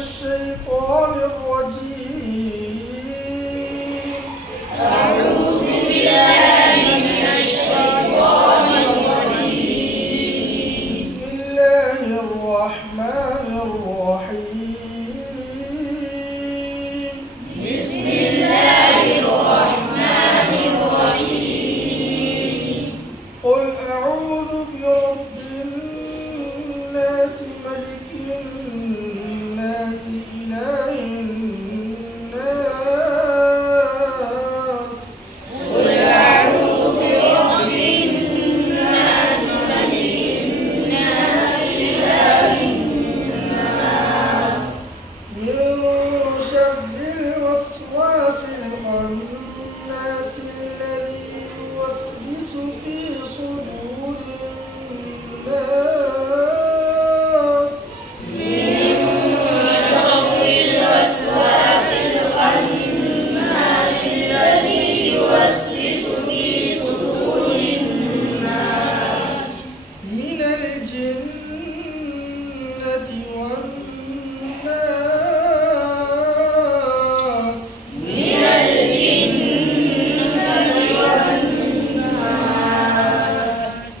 الشيطان الرجيم. أعوذ بالله من الشيطان الرجيم. بسم الله الرحمن الرحيم. بسم الله الرحمن الرحيم. قل أعوذ برب الناس ملك الناس إله الناس. قل أعوذ برب الناس ملك الناس إله الناس. من شر الوسواس الخناس الذي يوسوس في صدور الناس. من شر الوسواس الخناس الذي يوسوس في صدور الناس. من الجنة والناس.